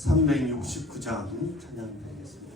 369장 찬양드리겠습니다.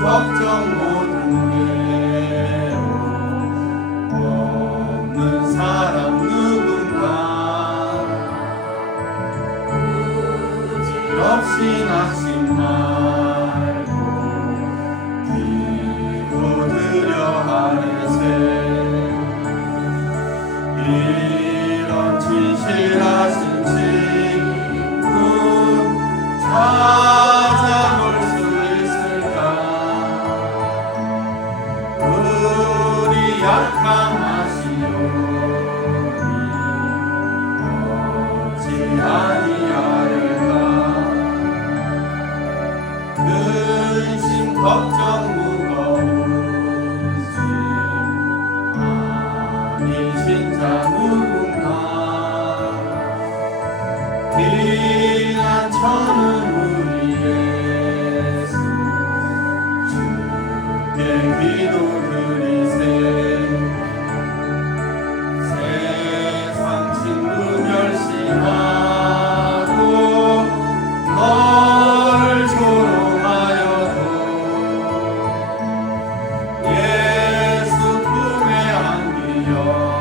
걱정 모든 게 없는 사람 누군가 부질없이 낙심 말고 기도드려 아뢰세. 이런 진실하신 친구 찾아볼 수 있을까? 우리 약함하시오니 어찌 아니하리까? 근심 걱정 무거우신 아니신 자 누군가 피난처는 우리 예수 주께 기도드리세. 세상 친구 멸시하고 널 조롱하여도 예수 품에 안기어서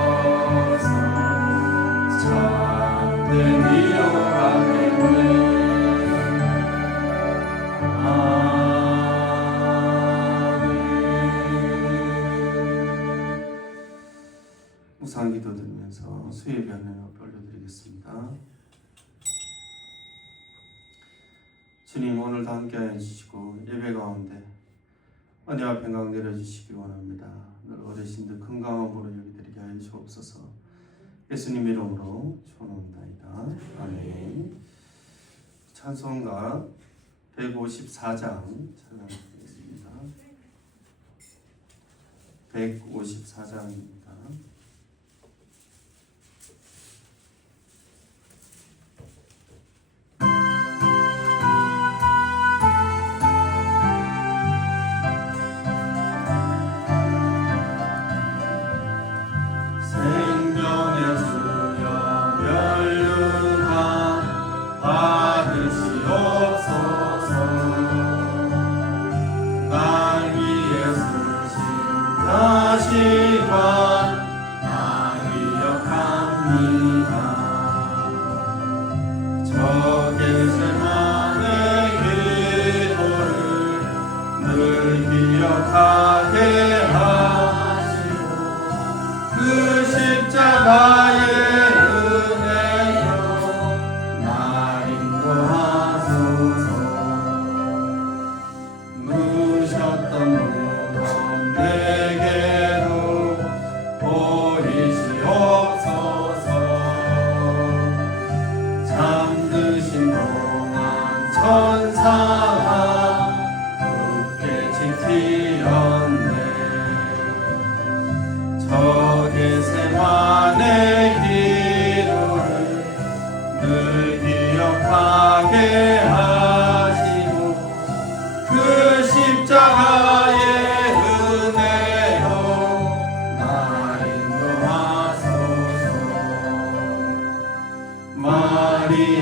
참된 위로가 되네. 무상기도 드리면서 수요예배 올려드리겠습니다. 주님, 오늘도 함께하여 주시고 예배 가운데 은혜와 평강 내려주시기 원합니다. 늘 어르신들 건강함으로 여기드리게 하여 주옵소서. 예수님 이름으로 축원합니다. 아멘. 찬송가 154장 찬양드리겠습니다. 154장입니다.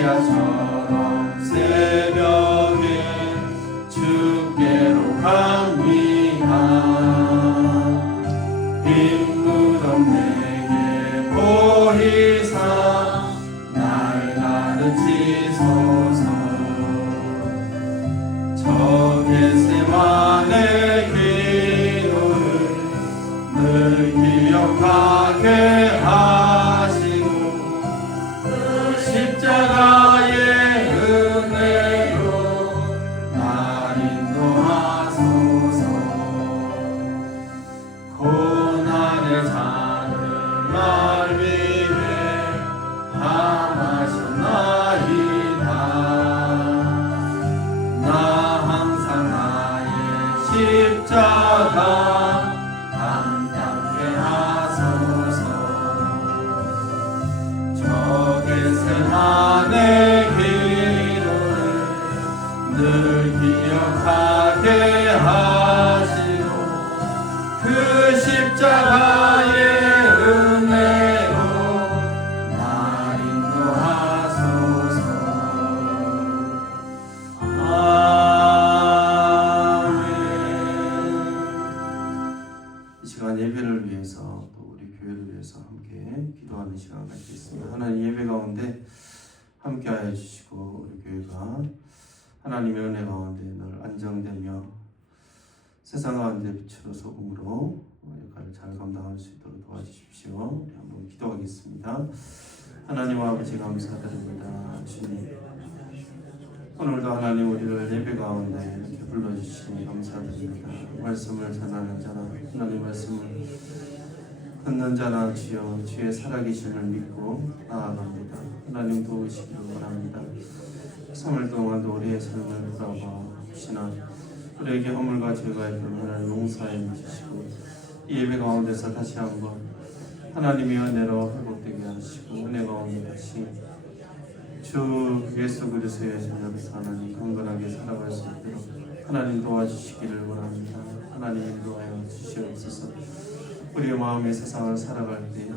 마리아처럼 새벽에 주께로 갑니다. 빈 무덤 내게 보이사 날 가르치소서. 함께 기도하는 시간 갖겠습니다. 하나님 예배 가운데 함께하여 주시고 우리 교회가 하나님의 은혜 가운데 늘 안정되며 세상 가운데 빛으로 소금으로 역할을 잘 감당할 수 있도록 도와주십시오. 우리 한번 기도하겠습니다. 하나님 아버지 감사드립니다. 주님 오늘도 하나님 우리를 예배 가운데 이렇게 불러주시니 감사드립니다. 말씀을 전하는 자나 하나님 말씀을 듣는 자나 주여 주의 살아계심을 믿고 나아갑니다. 하나님 도우시기를 원합니다. 3일 동안도 우리의 삶을 돌아보시나 우리에게 허물과 죄가 있던 하나님 용서해 주시고 이 예배 가운데서 다시 한번 하나님의 은혜로 회복되게 하시고 은혜 가운데 다시 주 예수 그리스도의 자녀로서 하나님 강건하게 살아갈 수 있도록 하나님 도와주시기를 원합니다. 하나님 인도하여 주시옵소서. 우리의 마음의 세상을 살아갈 때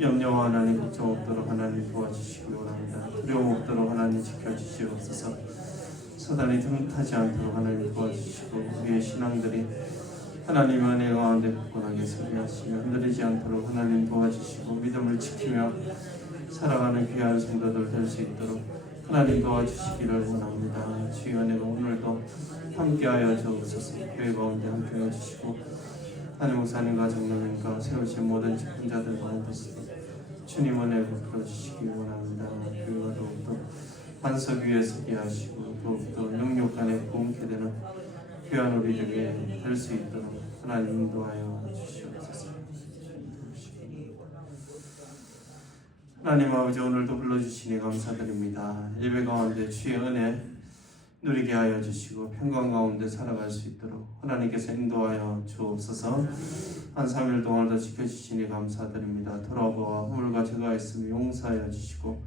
염려와 하나님 걱정 없도록 하나님 도와주시기 원합니다. 두려움 없도록 하나님 지켜주시옵소서. 사단이 틈타지 않도록 하나님 도와주시고 우리의 신앙들이 하나님의 은혜 가운데 굳건하게 서게 하시며 흔들리지 않도록 하나님 도와주시고 믿음을 지키며 살아가는 귀한 성도들 될 수 있도록 하나님 도와주시기를 원합니다. 주의 은혜가 오늘도 함께하여 주옵소서. 교회 가운데 함께하여 주시고 하나님 목사님과 장로님과 세우신 모든 직분자들 가운데서 주님 은혜 베풀어 주시기 원합니다. 교회가 더욱더 반석 위에 서게 하시고 더욱더 능력 안에 부흥케 되는 귀한 우리들에게 될 수 있도록 하나님 인도하여 주시옵소서. 하나님 아버지 오늘도 불러주시니 감사드립니다. 예배 가운데 주의 은혜 누리게 하여 주시고 평강 가운데 살아갈 수 있도록 하나님께서 인도하여 주옵소서. 한 3일 동안도 지켜주시니 감사드립니다. 돌아보아 허물과 죄가 있으면 용서하여 주시고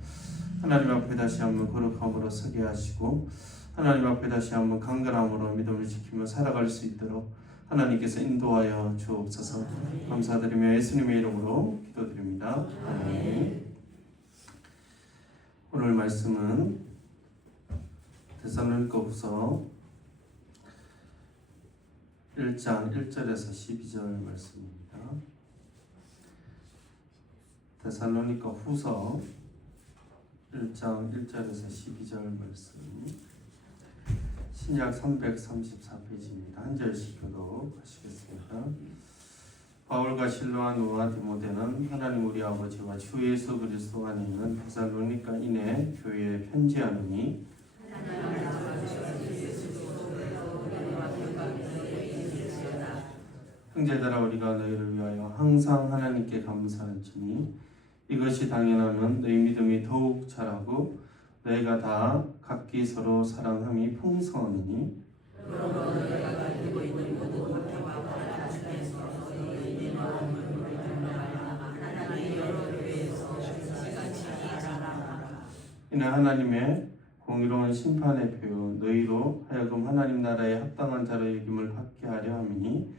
하나님 앞에 다시 한번 거룩함으로 서게 하시고 하나님 앞에 다시 한번 강건함으로 믿음을 지키며 살아갈 수 있도록 하나님께서 인도하여 주옵소서. 감사드리며 예수님의 이름으로 기도드립니다. 아멘. 오늘 말씀은 데살로니가후서 1장 1절에서 12절 말씀입니다. 데살로니가후서 1장 1절에서 12절 말씀 신약 334페이지입니다. 한 절씩 교독하시겠습니다. 바울과 실로와 노아 디모데는 하나님 우리 아버지와 주 예수 그리스도 안에 있는 데살로니가인의 교회에 편지하노니 형제들아 우리가 너희를 위하여 항상 하나님께 감사하지니 이것이 당연하면 너희 믿음이 더욱 자라고 너희가 다 각기 서로 사랑함이 풍성하니 이는 하나님의 공의로운 심판의 표요 너희로 하여금 하나님 나라에 합당한 자로 여김을 받게 하려 함이니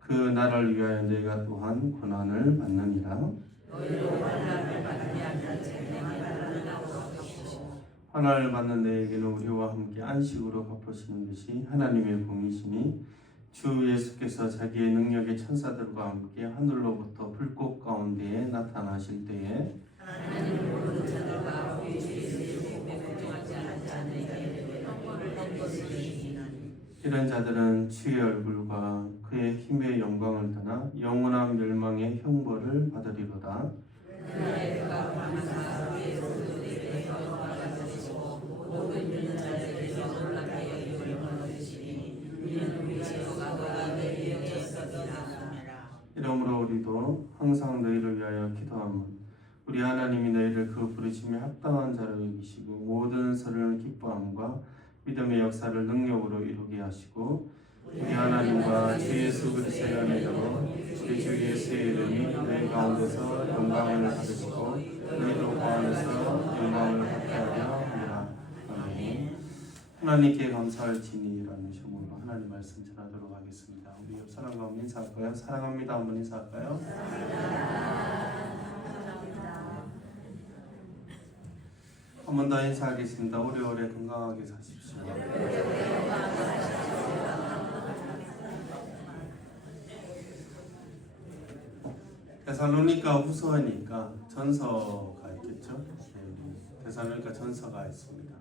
그 나라를 위하여 너희가 또한 고난을 받느니라. 환난을 받는 너희에게는 우리와 함께 안식으로 갚으시는 것이 하나님의 공이시니 주 예수께서 자기의 능력의 천사들과 함께 하늘로부터 불꽃 가운데에 나타나실 때에 이런 자들은 주의 얼굴과 그의 힘의 영광을 떠나 영원한 멸망의 형벌을 받으리로다. 이러므로 우리도 항상 너희를 위하여 기도하면 우리 하나님이 너희를 그 부르심에 합당한 자로 여기시고 모든 선을 기뻐함과 믿음의 역사를 능력으로 이루게 하시고 우리 하나님과 주 예수 그리스도의 은혜로 우리 주 예수의 이름이 너희 가운데서 영광을 받으시고 너희도 그 안에서 영광을 받게 하려 합니다. 아멘. 하나님께 감사할지니라는 제목으로 하나님 말씀 전하도록 하겠습니다. 우리 옆 사람과 한번 인사할까요? 사랑합니다 한번 인사할까요? 한 번 더 인사하겠습니다. 오래오래 건강하게 사십시오. 데살로니가 후서니까 전서가 있겠죠. 데살로니가 전서가 있습니다.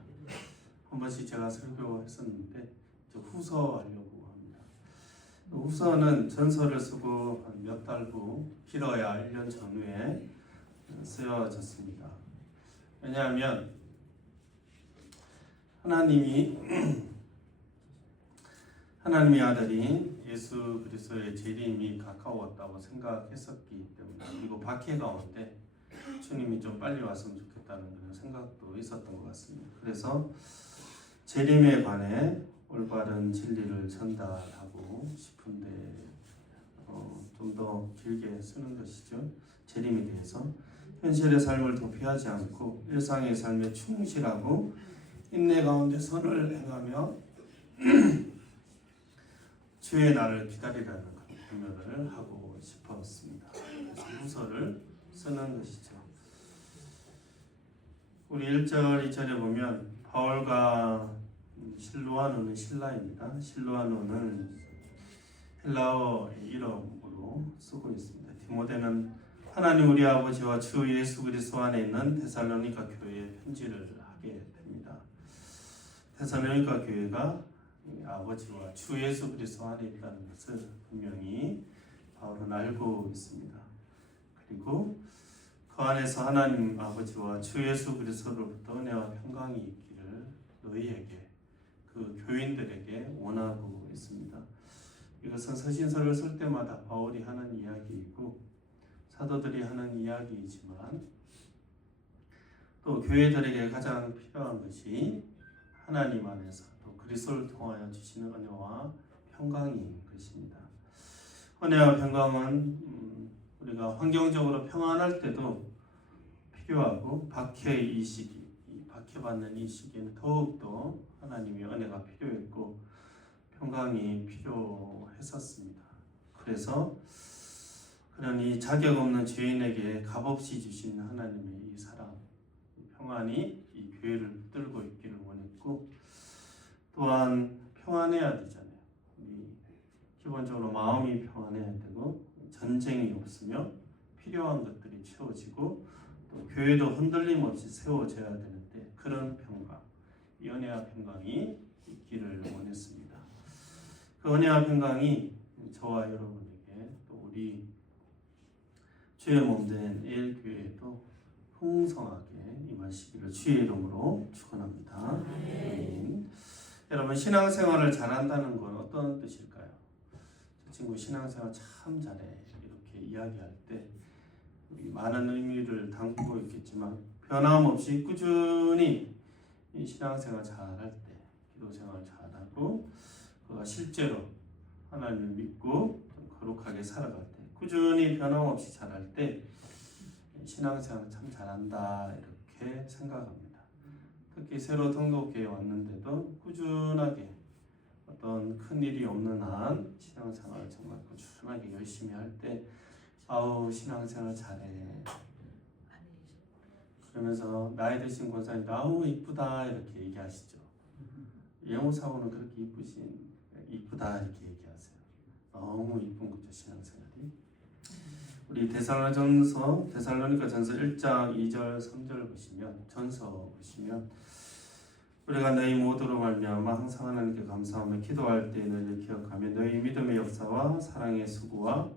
한 번씩 제가 설교했었는데 후서 하려고 합니다. 후서는 전서를 쓰고 몇 달 후, 길어야 1년 전후에 쓰여졌습니다. 왜냐하면 하나님의 아들인 예수 그리스도의 재림이 가까웠다고 생각했었기 때문에, 그리고 박해 가운데 주님이 좀 빨리 왔으면 좋겠다는 그런 생각도 있었던 것 같습니다. 그래서 재림에 관해 올바른 진리를 전달하고 싶은데 좀 더 길게 쓰는 것이죠. 재림에 대해서 현실의 삶을 도피하지 않고 일상의 삶에 충실하고 인내 가운데 선을 행하며 주의 날을 기다리라는 표현을 하고 싶었습니다. 그래서 후서를 쓰는 것이죠. 우리 1절, 2절에 보면 바울과 실로아노는 신라입니다. 실로아노는 헬라어의 이름으로 쓰고 있습니다. 디모데는 하나님 우리 아버지와 주 예수 그리스도 안에 있는 데살로니가 교회에 편지를 하게 됩니다. 데살로니가 교회가 아버지와 주 예수 그리스도 안에 있다는 것을 분명히 바울은 알고 있습니다. 그리고 그 안에서 하나님 아버지와 주 예수 그리스도로부터 은혜와 평강이 있기를 너희에게, 그 교인들에게 원하고 있습니다. 이것은 서신서를 쓸 때마다 바울이 하는 이야기이고 사도들이 하는 이야기이지만 또 교회들에게 가장 필요한 것이 하나님 안에서 또 그리스도를 통하여 주시는 은혜와 평강인 것입니다. 은혜와 평강은 우리가 환경적으로 평안할 때도 필요하고 박해의 이 시기, 박해받는 이 시기에는 더욱더 하나님의 은혜가 필요했고 평강이 필요했었습니다. 그래서 그런 이 자격 없는 죄인에게 값없이 주신 하나님의 이 사랑, 평안이 이 교회를 붙들고 있기를 원했고, 또한 평안해야 되잖아요. 기본적으로 마음이 평안해야 되고 전쟁이 없으며 필요한 것들이 채워지고 또 교회도 흔들림 없이 세워져야 되는데 그런 평강, 이 은혜와 평강이 있기를 원했습니다. 그 은혜와 평강이 저와 여러분에게 또 우리 주의 몸된 에일교회에도 풍성하게 임하시기를 주의 이름으로 축원합니다. 아멘. 여러분, 신앙생활을 잘한다는 건 어떤 뜻일까요? 저 친구 신앙생활 참 잘해 이렇게 이야기할 때 많은 의미를 담고 있겠지만 변함없이 꾸준히 이 신앙생활 잘할 때, 기도생활 잘하고 그가 실제로 하나님을 믿고 거룩하게 살아갈 때, 꾸준히 변함없이 잘할 때 신앙생활 참 잘한다 이렇게 생각합니다. 특히 새로 등록교회에 왔는데도 꾸준하게 어떤 큰 일이 없는 한 신앙생활을 정말 꾸준하게 열심히 할 때 아우 신앙생활 잘해 그러면서 나이 드신 권사님 너무 이쁘다 이렇게 얘기하시죠. 영호사고는 그렇게 이쁘다 이렇게 얘기하세요. 너무 이쁜 거죠 신앙생활이. 우리 데살로니가 전서 1장 2절 3절 보시면, 전서 보시면 우리가 너희 모두로 말미암아 항상 하나님께 감사하며 기도할 때 너희를 기억하며 너희 믿음의 역사와 사랑의 수고와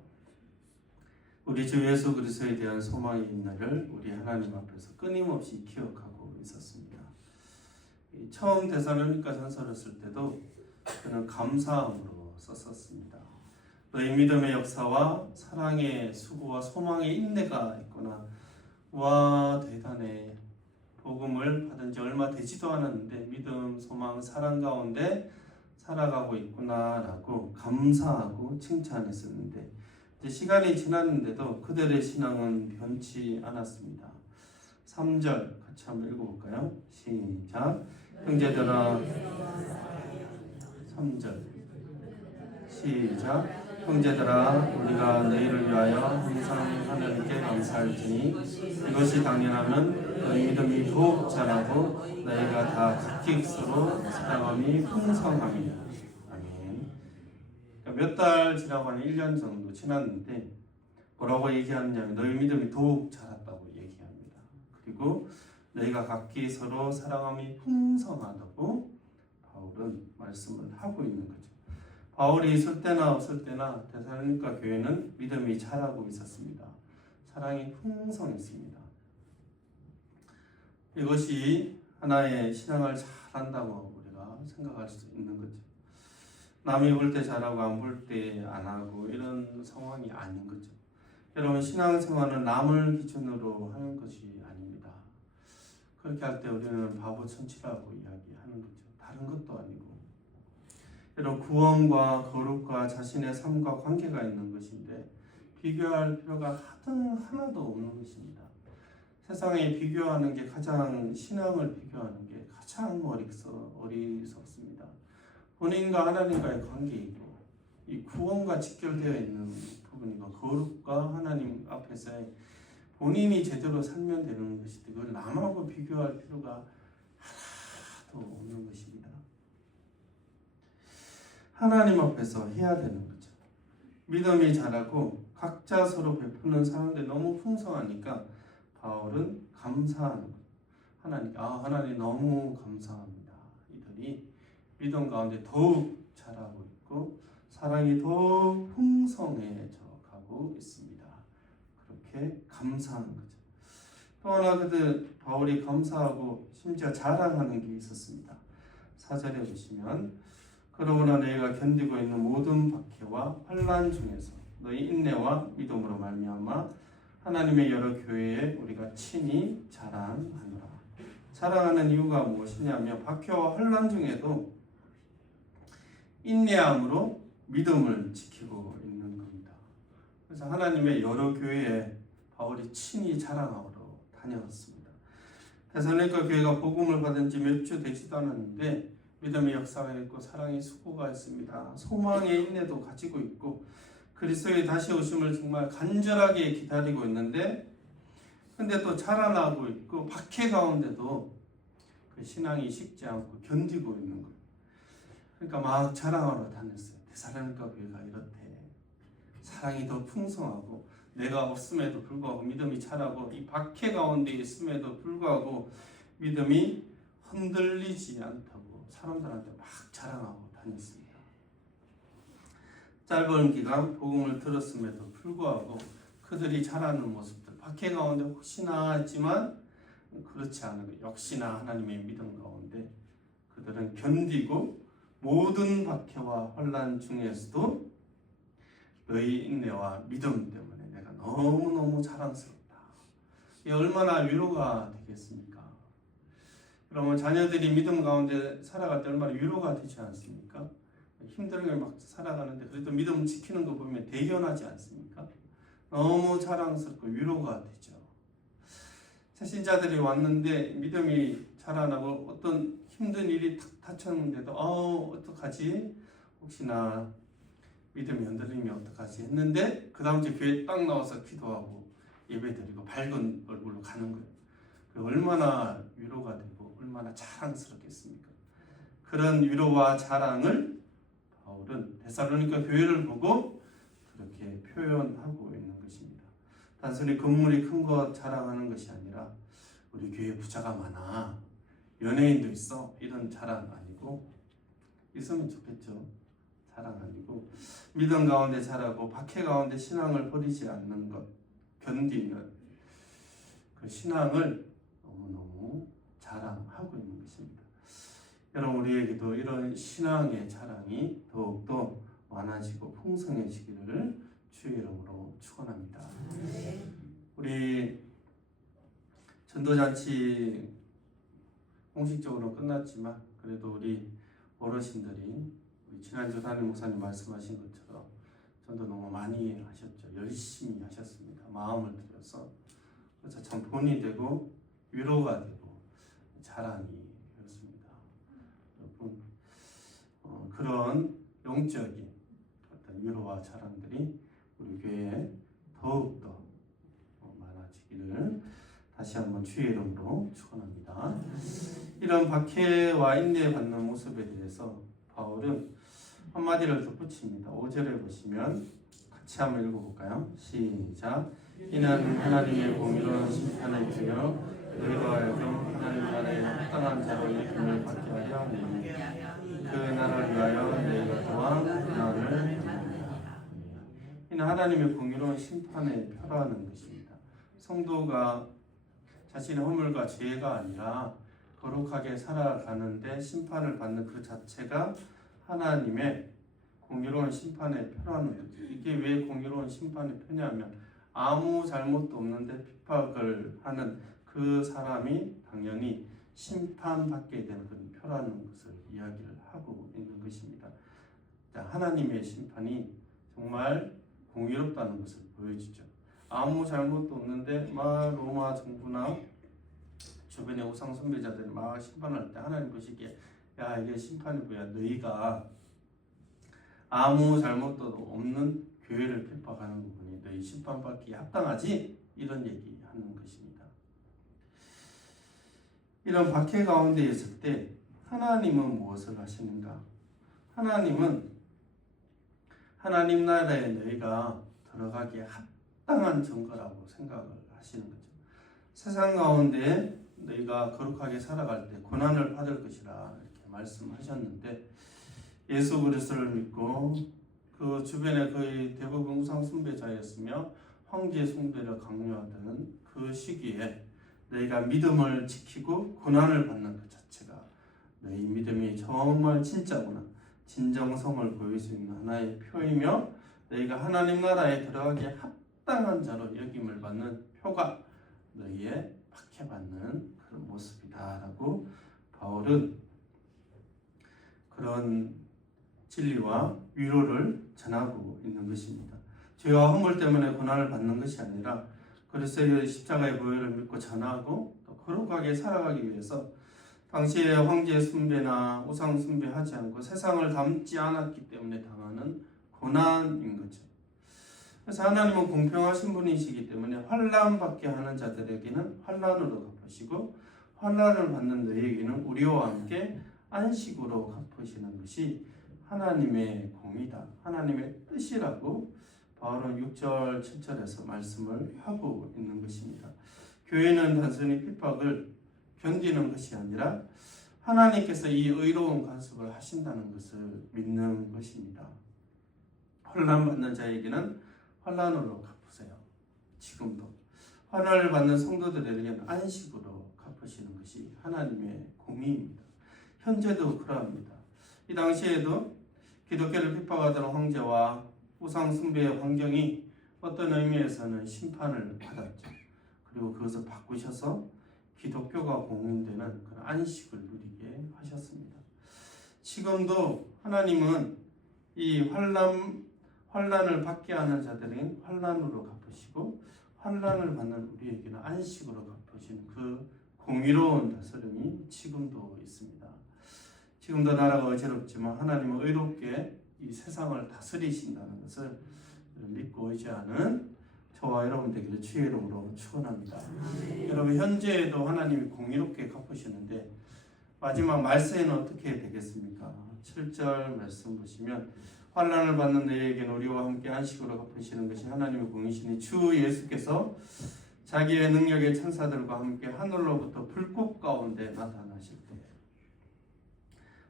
우리 주 예수 그리스도에 대한 소망이 있나를 우리 하나님 앞에서 끊임없이 기억하고 있었습니다. 처음 데살로니가 전서를 쓸 때도 그는 감사함으로 썼었습니다. 너희 믿음의 역사와 사랑의 수고와 소망의 인내가 있구나. 와 대단해. 복음을 받은 지 얼마 되지도 않았는데 믿음, 소망, 사랑 가운데 살아가고 있구나라고 감사하고 칭찬했었는데 이제 시간이 지났는데도 그들의 신앙은 변치 않았습니다. 3절 같이 한번 읽어볼까요? 시작. 형제들아 3절 시작. 형제들아 우리가 너희를 위하여 항상 하나님께 감사할지니 이것이 당연하면 너희 믿음이 더욱 자라고 너희가 다 각기 서로 사랑함이 풍성함이라. 아멘. 몇 달 지나고 한 1년 정도 지났는데 뭐라고 얘기하느냐면 너희 믿음이 더욱 자랐다고 얘기합니다. 그리고 너희가 각기 서로 사랑함이 풍성하다고 바울은 말씀을 하고 있는 거죠. 바울이 있을 때나 없을 때나 데살로니가 교회는 믿음이 자라고 있었습니다. 사랑이 풍성했습니다. 이것이 하나의 신앙을 잘한다고 우리가 생각할 수 있는 거죠. 남이 볼 때 잘하고 안 볼 때 안 하고 이런 상황이 아닌 거죠. 여러분, 신앙생활은 남을 기준으로 하는 것이 아닙니다. 그렇게 할 때 우리는 바보 천치라고 이야기하는 거죠. 다른 것도 아니고. 여러분, 구원과 거룩과 자신의 삶과 관계가 있는 것인데 비교할 필요가 하나도 없는 것입니다. 세상에 비교하는 게 신앙을 비교하는 게 가장 어리석습니다. 본인과 하나님과의 관계이고 이 구원과 직결되어 있는 부분이고 거룩과 하나님 앞에서의 본인이 제대로 살면 되는 것이지 그걸 남하고 비교할 필요가 하나도 없는 것입니다. 하나님 앞에서 해야 되는 거죠. 믿음이 자라고 각자 서로 베푸는 사람들이 너무 풍성하니까 바울은 감사하는 거예요. 하나님 너무 감사합니다. 이들이 믿음 가운데 더욱 자라고 있고 사랑이 더욱 풍성해져 가고 있습니다. 그렇게 감사하는 거죠. 또 하나 바울이 감사하고 심지어 자랑하는 게 있었습니다. 4절에 보시면 그러므로 너희가 견디고 있는 모든 박해와 환난 중에서 너희 인내와 믿음으로 말미암아 하나님의 여러 교회에 우리가 친히 자랑하노라. 자랑하는 이유가 무엇이냐면 박해와 환난 중에도 인내함으로 믿음을 지키고 있는 겁니다. 그래서 하나님의 여러 교회에 바울이 친히 자랑하러 다녀왔습니다. 데살로니가 교회가 복음을 받은 지 몇 주 되지도 않았는데 믿음의 역사가 있고 사랑의 수고가 있습니다. 소망의 인내도 가지고 있고 그리스도의 다시 오심을 정말 간절하게 기다리고 있는데 근데 또 자라나고 있고 박해 가운데도 그 신앙이 식지 않고 견디고 있는 거예요. 그러니까 막 자랑하러 다녔어요. 데살로니가 교회가 이렇대. 사랑이 더 풍성하고 내가 없음에도 불구하고 믿음이 자라고 이 박해 가운데 있음에도 불구하고 믿음이 흔들리지 않다고 사람들한테 막 자랑하고 다녔습니다. 짧은 기간 복음을 들었음에도 불구하고 그들이 자라는 모습들 박해 가운데 혹시나 했지만 그렇지 않은 역시나 하나님의 믿음 가운데 그들은 견디고 모든 박해와 환난 중에서도 너희 인내와 믿음 때문에 내가 너무너무 자랑스럽다. 이게 얼마나 위로가 되겠습니까? 그러면 자녀들이 믿음 가운데 살아갈 때 얼마나 위로가 되지 않습니까? 힘들게 막 살아가는데 그래도 믿음 지키는 거 보면 대견하지 않습니까? 너무 자랑스럽고 위로가 되죠. 새신자들이 왔는데 믿음이 자라나고 어떤 힘든 일이 탁 닥쳤는데도 어떡하지? 혹시나 믿음이 흔들리면 어떡하지? 했는데 그 다음 주에 교회에 딱 나와서 기도하고 예배드리고 밝은 얼굴로 가는 거예요. 얼마나 위로가 되고 얼마나 자랑스럽겠습니까? 그런 위로와 자랑을 바울은 데살로니가 교회를 보고 그렇게 표현하고 있는 것입니다. 단순히 건물이 큰 것 자랑하는 것이 아니라 우리 교회 부자가 많아, 연예인도 있어, 이런 자랑 아니고 있으면 좋겠죠. 자랑 아니고 믿음 가운데 자라고 박해 가운데 신앙을 버리지 않는 것, 견디는 그 신앙을 너무너무 자랑하고 있는 것입니다. 여러분, 우리에게도 이런 신앙의 자랑이 더욱더 많아지고 풍성해지기를 주의 이름으로 축원합니다. 우리 전도잔치 공식적으로 끝났지만 그래도 우리 어르신들이 우리 지난주 담임 목사님 말씀하신 것처럼 전도 너무 많이 하셨죠. 열심히 하셨습니다. 마음을 들여서. 그래서 참 본이 되고 위로가 되고 자랑이 되었습니다. 여러분, 그런 영적인 어떤 위로와 자랑들이 우리 교회에 더욱더 많아지기를 다시 한번 주의 이름으로 축원합니다. 이런 박해와 인내에 받는 모습에 대해서 바울은 한마디를 덧붙입니다. 5절에 보시면 같이 한번 읽어볼까요? 시작. 이는 하나님의 공의로운 심판의 주여 너희로 하여금 하나님 나라에 합당한 자로 여김을 받게 하려 하니 그 나라를 위하여 너희가 또한 고난을 겪느니라. 이는 하나님의 공의로운 심판에 표라는 것입니다. 성도가 자신의 허물과 죄가 아니라 거룩하게 살아가는데 심판을 받는 그 자체가 하나님의 공의로운 심판의 표라는 거죠. 이게 왜 공의로운 심판의 표냐면 아무 잘못도 없는데 핍박을 하는 그 사람이 당연히 심판받게 되는 그런 표라는 것을 이야기를 하고 있는 것입니다. 하나님의 심판이 정말 공의롭다는 것을 보여주죠. 아무 잘못도 없는데 막 로마 정부나 주변의 우상 숭배자들이 막 심판할 때 하나님 보시기에 야 이게 심판이 뭐야, 너희가 아무 잘못도 없는 교회를 핍박하는 부분이 너희 심판받기에 합당하지? 이런 얘기하는 것입니다. 이런 박해 가운데 있을 때 하나님은 무엇을 하시는가? 하나님은 하나님 나라에 너희가 들어가기에 합당한 증거라고 생각을 하시는 거죠. 세상 가운데 너희가 거룩하게 살아갈 때 고난을 받을 것이라 이렇게 말씀하셨는데 예수 그리스도를 믿고 그 주변에 거의 대부분 우상 숭배자였으며 황제 숭배를 강요하던 그 시기에 너희가 믿음을 지키고 고난을 받는 것 자체가 너희 믿음이 정말 진짜구나, 진정성을 보일 수 있는 하나의 표이며 너희가 하나님 나라에 들어가기에 합당한 자로 여김을 받는 표가 너희의 박해받는 그런 모습이다라고 바울은 그런 진리와 위로를 전하고 있는 것입니다. 죄와 허물 때문에 고난을 받는 것이 아니라 그리스도의 십자가의 보혈을 믿고 전하고 또 거룩하게 살아가기 위해서 당시에 황제 숭배나 우상 숭배하지 않고 세상을 닮지 않았기 때문에 당하는 고난인 거죠. 그래서 하나님은 공평하신 분이시기 때문에 환난받게 하는 자들에게는 환난으로 갚으시고 환난을 받는 너희에게는 우리와 함께 안식으로 갚으시는 것이 하나님의 공이다, 하나님의 뜻이라고 바울은 6절, 7절에서 말씀을 하고 있는 것입니다. 교회는 단순히 핍박을 견디는 것이 아니라 하나님께서 이 의로운 간섭을 하신다는 것을 믿는 것입니다. 환난 받는 자에게는 환난으로 갚으세요. 지금도 환난을 받는 성도들에게는 안식으로 갚으시는 것이 하나님의 공의입니다. 현재도 그러합니다. 이 당시에도 기독교를 핍박하던 황제와 우상 숭배의 환경이 어떤 의미에서는 심판을 받았죠. 그리고 그것을 바꾸셔서 기독교가 공인되는 그런 안식을 누리게 하셨습니다. 지금도 하나님은 이 환난을 받게 하는 자들은 환난으로 갚으시고 환난을 받는 우리에게는 안식으로 갚으시는 그 공의로운 다스림이 지금도 있습니다. 지금도 나라가 어지럽지만 하나님은 의롭게 이 세상을 다스리신다는 것을 믿고 의지하는 저와 여러분 되기를 주의 이름으로 축원합니다. 여러분 현재에도 하나님이 공의롭게 갚으시는데 마지막 말세에는 어떻게 되겠습니까? 7절 말씀 보시면 환난을 받는 너희에게는 우리와 함께 안식으로 갚으시는 것이 하나님의 공이시니 주 예수께서 자기의 능력의 천사들과 함께 하늘로부터 불꽃 가운데 나타나실 때,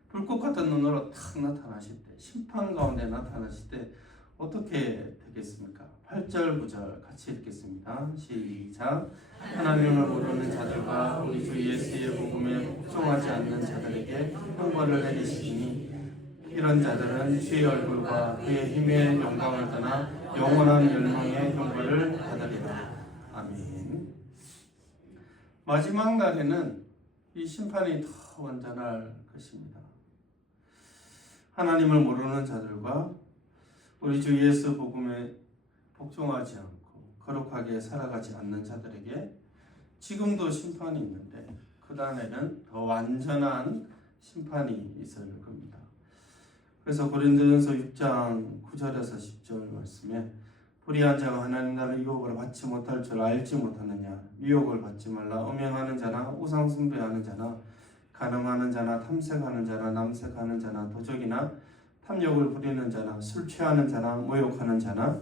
불꽃 같은 눈으로 탁 나타나실 때, 심판 가운데 나타나실 때 어떻게 되겠습니까? 8절 9절 같이 읽겠습니다. 시작. 하나님을 모르는 자들과 우리 주 예수의 복음에 복종하지 않는 자들에게 형벌을 내리시니 이런 자들은 주의 얼굴과 그의 힘의 영광을 떠나 영원한 멸망의 형벌을 받으리라. 아멘. 마지막 날에는 이 심판이 더 완전할 것입니다. 하나님을 모르는 자들과 우리 주 예수 복음에 복종하지 않고 거룩하게 살아가지 않는 자들에게 지금도 심판이 있는데 그 다음에는 더 완전한 심판이 있을 겁니다. 그래서 고린도전서 6장 9절에서 10절 말씀에 불의한 자가 하나님 나라의 유혹을 받지 못할 줄 알지 못하느냐, 미혹을 받지 말라. 음행하는 자나 우상 숭배하는 자나 간음하는 자나 탐색하는 자나 남색하는 자나 도적이나 탐욕을 부리는 자나 술 취하는 자나 모욕하는 자나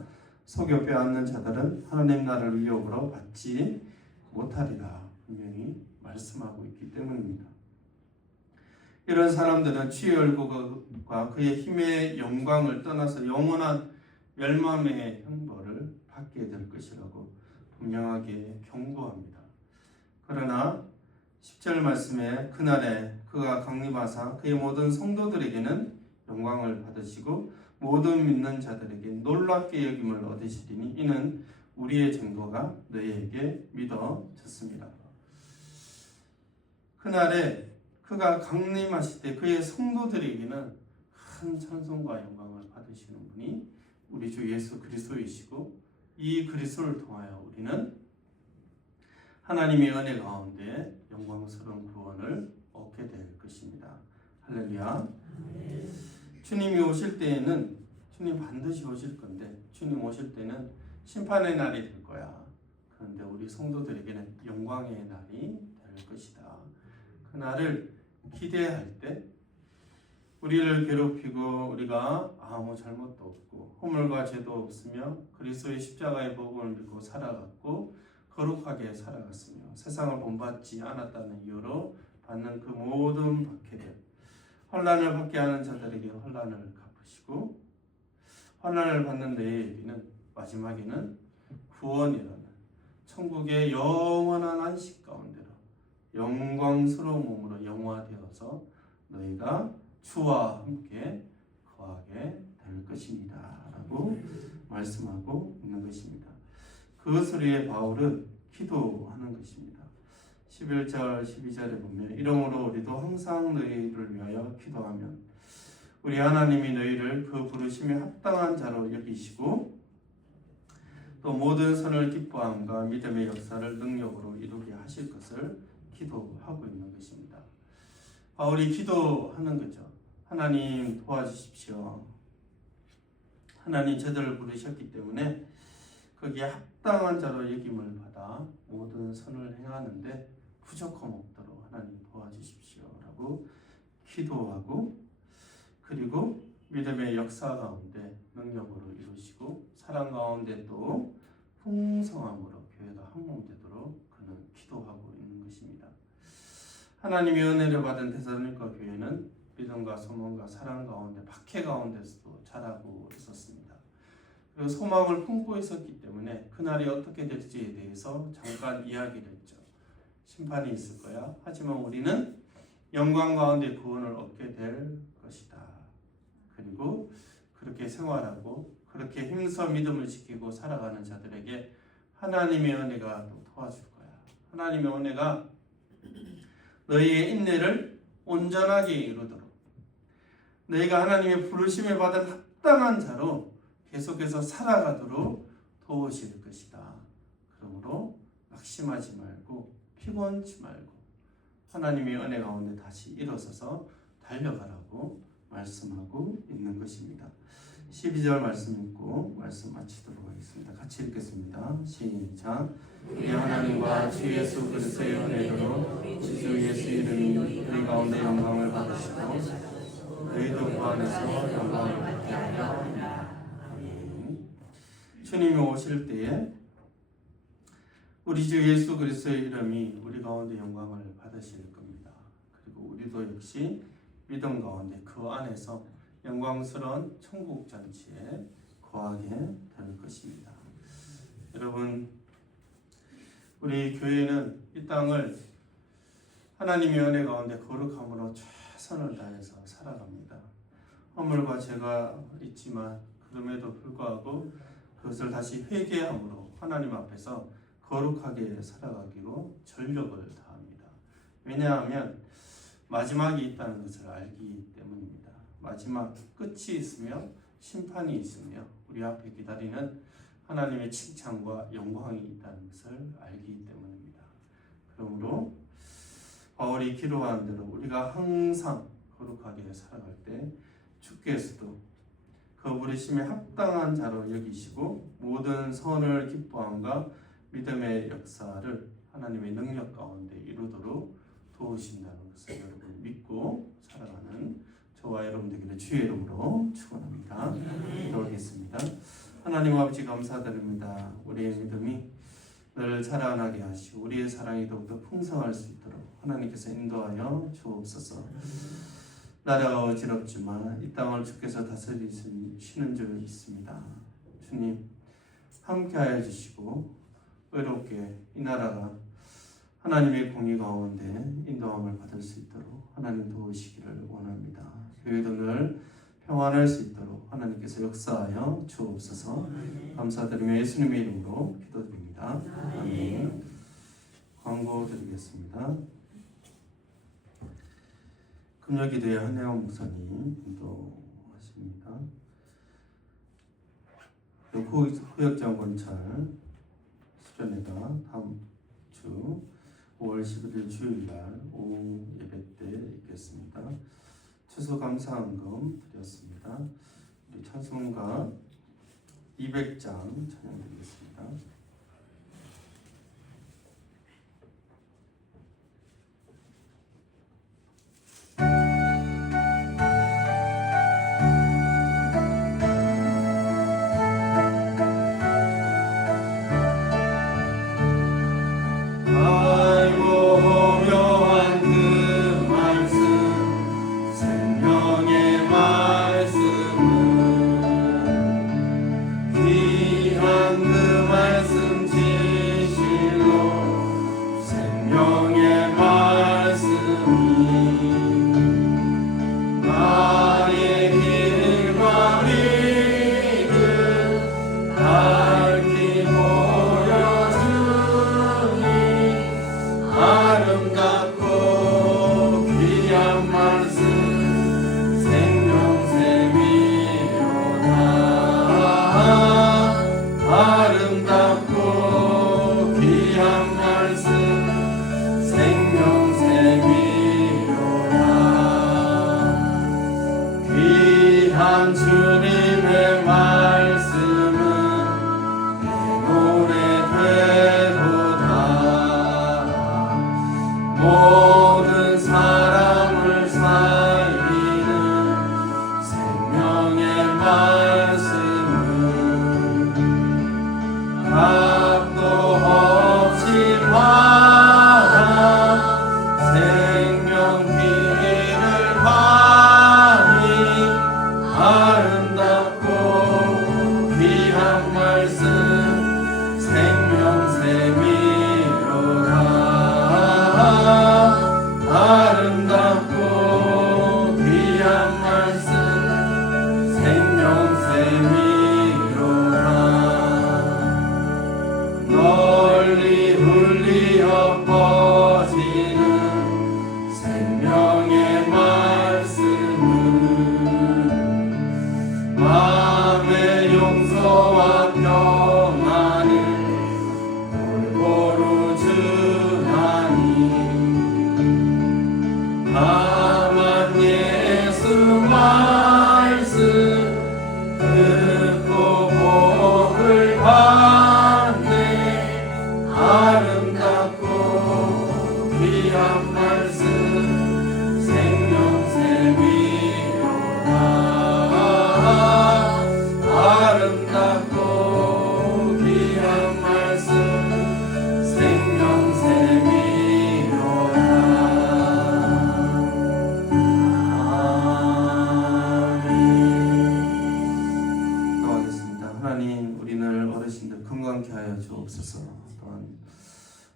속여 빼앗는 자들은 하나님 나라를 위협으로 받지 못하리라 분명히 말씀하고 있기 때문입니다. 이런 사람들은 주의 얼굴과 그의 힘의 영광을 떠나서 영원한 멸망의 형벌을 받게 될 것이라고 분명하게 경고합니다. 그러나 10절 말씀에 그날에 그가 강림하사 그의 모든 성도들에게는 영광을 받으시고 모든 믿는 자들에게 놀랍게 여김을 얻으시리니 이는 우리의 증거가 너희에게 믿어졌습니다. 그날에 그가 강림하실 때 그의 성도들에게는 큰 찬송과 영광을 받으시는 분이 우리 주 예수 그리스도이시고 이 그리스도를 통하여 우리는 하나님의 은혜 가운데 영광스러운 구원을 얻게 될 것입니다. 할렐루야. 주님이 오실 때에는 주님 반드시 오실 건데 주님 오실 때는 심판의 날이 될 거야. 그런데 우리 성도들에게는 영광의 날이 될 것이다. 그 날을 기대할 때 우리를 괴롭히고 우리가 아무 잘못도 없고 허물과 죄도 없으며 그리스도의 십자가의 복음을 믿고 살아갔고 거룩하게 살아갔으며 세상을 본받지 않았다는 이유로 받는 그 모든 박해들 환난을 받게 하는 자들에게 환난을 갚으시고 환난을 받는 너희에게는 마지막에는 구원이라는 천국의 영원한 안식 가운데로 영광스러운 몸으로 영화되어서 너희가 주와 함께 거하게 될 것입니다 라고 말씀하고 있는 것입니다. 그것을 위해 바울은 기도하는 것입니다. 11절 12절에 보면 이러므로 우리도 항상 너희를 위하여 기도하면 우리 하나님이 너희를 그 부르심에 합당한 자로 여기시고 또 모든 선을 기뻐함과 믿음의 역사를 능력으로 이루게 하실 것을 기도하고 있는 것입니다. 바울이 기도하는 거죠. 하나님 도와주십시오. 하나님 저들을 부르셨기 때문에 거기에 합당한 자로 여김을 받아 모든 선을 행하는데 부족함 없도록 하나님 도와주십시오 라고 기도하고 그리고 믿음의 역사 가운데 능력으로 이루시고 사랑 가운데 또 풍성함으로 교회가 한몸되도록 그는 기도하고 있는 것입니다. 하나님의 은혜를 받은 데살로니가 교회는 믿음과 소망과 사랑 가운데 박해 가운데서도 자라고 있었습니다. 그리고 소망을 품고 있었기 때문에 그날이 어떻게 될지에 대해서 잠깐 이야기를 했죠. 심판이 있을 거야. 하지만 우리는 영광 가운데 구원을 얻게 될 것이다. 그리고 그렇게 생활하고 그렇게 힘써 믿음을 지키고 살아가는 자들에게 하나님의 은혜가 또 도와줄 거야. 하나님의 은혜가 너희의 인내를 온전하게 이루도록 너희가 하나님의 부르심을 받은 합당한 자로 계속해서 살아가도록 도우실 것이다. 그러므로 낙심하지 말고 피곤치 말고 하나님의 은혜 가운데 다시 일어서서 달려가라고 말씀하고 있는 것입니다. 12절 말씀 읽고 말씀 마치도록 하겠습니다. 같이 읽겠습니다. 시작. 우리 하나님과 주 예수 그리스도의 은혜로 주 예수 이름이 우리 가운데 영광을 받으시고 너희도 그 안에서 영광을 받게 하려 아멘. 주님이 오실 때에 우리 주 예수 그리스도의 이름이 우리 가운데 영광을 받으실 겁니다. 그리고 우리도 역시 믿음 가운데 그 안에서 영광스러운 천국 잔치에 거하게 될 것입니다. 여러분, 우리 교회는 이 땅을 하나님의 은혜 가운데 거룩함으로 최선을 다해서 살아갑니다. 허물과 죄가 있지만 그럼에도 불구하고 그것을 다시 회개함으로 하나님 앞에서 거룩하게 살아가기로 전력을 다합니다. 왜냐하면 마지막이 있다는 것을 알기 때문입니다. 마지막 끝이 있으며 심판이 있으며 우리 앞에 기다리는 하나님의 칭찬과 영광이 있다는 것을 알기 때문입니다. 그러므로 바울이 기도하는 대로 우리가 항상 거룩하게 살아갈 때 주께서도 그 부르심에 합당한 자로 여기시고 모든 선을 기뻐함과 믿음의 역사를 하나님의 능력 가운데 이루도록 도우신다는 것을 여러분 믿고 살아가는 저와 여러분 되기를 주의 이름으로 축원합니다. 기도하겠습니다. 하나님 아버지 감사드립니다. 우리의 믿음이 늘 자라나게 하시고 우리의 사랑이 더욱더 풍성할 수 있도록 하나님께서 인도하여 주옵소서. 나라가 어지럽지만 이 땅을 주께서 다스리시는 줄 믿습니다. 주님 함께하여 주시고 의롭게 이 나라가 하나님의 공의 가운데 인도함을 받을 수 있도록 하나님 도우시기를 원합니다. 교회도 늘 평안할 수 있도록 하나님께서 역사하여 주옵소서. 감사드리며 예수님의 이름으로 기도드립니다. 아멘. 광고 드리겠습니다. 금요기도의 한혜원 목사님 인도하십니다. 후역장관찰 수련회가 다음 주 5월 11일 주일날 오후 예배 때 있겠습니다. 추수감사헌금 드렸습니다. 우리 찬송가 200장 찬양드리겠습니다.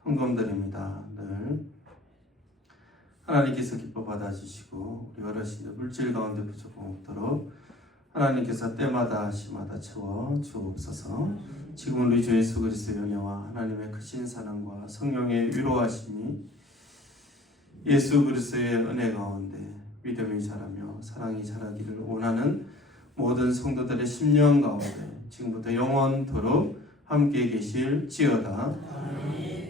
헌금드립니다. 늘 하나님께서 기뻐 받아주시고 우리 어르신들 물질 가운데 부족함 없도록 하나님께서 때마다 시마다 채워 주옵소서. 지금 우리 주 예수 그리스도의 은혜와 하나님의 크신 사랑과 성령의 위로하심이 예수 그리스도의 은혜 가운데 믿음이 자라며 사랑이 자라기를 원하는 모든 성도들의 심령 가운데 지금부터 영원토록 함께 계실지어다. 아멘.